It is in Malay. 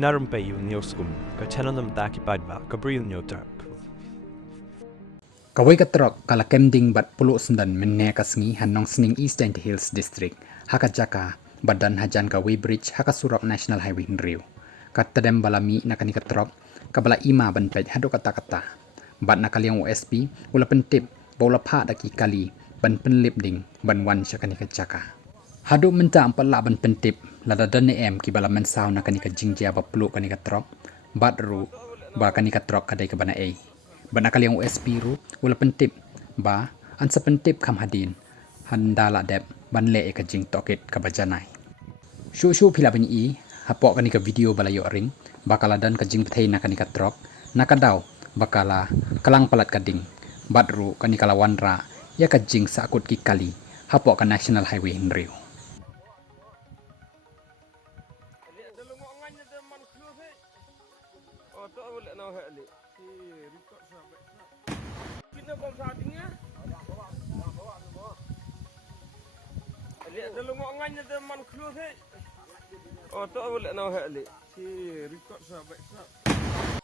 Narumpay yung niyoskum, ka chananam daki padva, ka bril nyo terk. Kawai katrok kala kemding bat pulo sendan menne kasngi hanong sning Eastern Hills District Hakajaka badan hajan kawai bridge Hakasurok National Highway Nriu katadem balami nakani katrok kabala ima ban pej hado kata-kata bat nakaliang OSP ula pentip bola pha daki kali ban penlip ding ban wan syakani kajaka hado menta ampala ban pentip lada dane em kibala mensau nakani kajingjia baplu kani katrok bat ru ba kani katrok kadai kabana ei Banakal yang OSP ru ula pentip ba ansa pentip kam hadin handala dep banle e kajing toket kabajanai shu pila bani i hapok kani ka video balayo ring bakala dan kajing pethai nakani ka trok nakadaw bakala kalang palat kading badru kani kala wanra ya kajing sakut ki kali hapok ka National Highway Nriu Lihat dalam ngangnya teman keluar he. Oh, tak boleh nak hak li. Si record sahabat.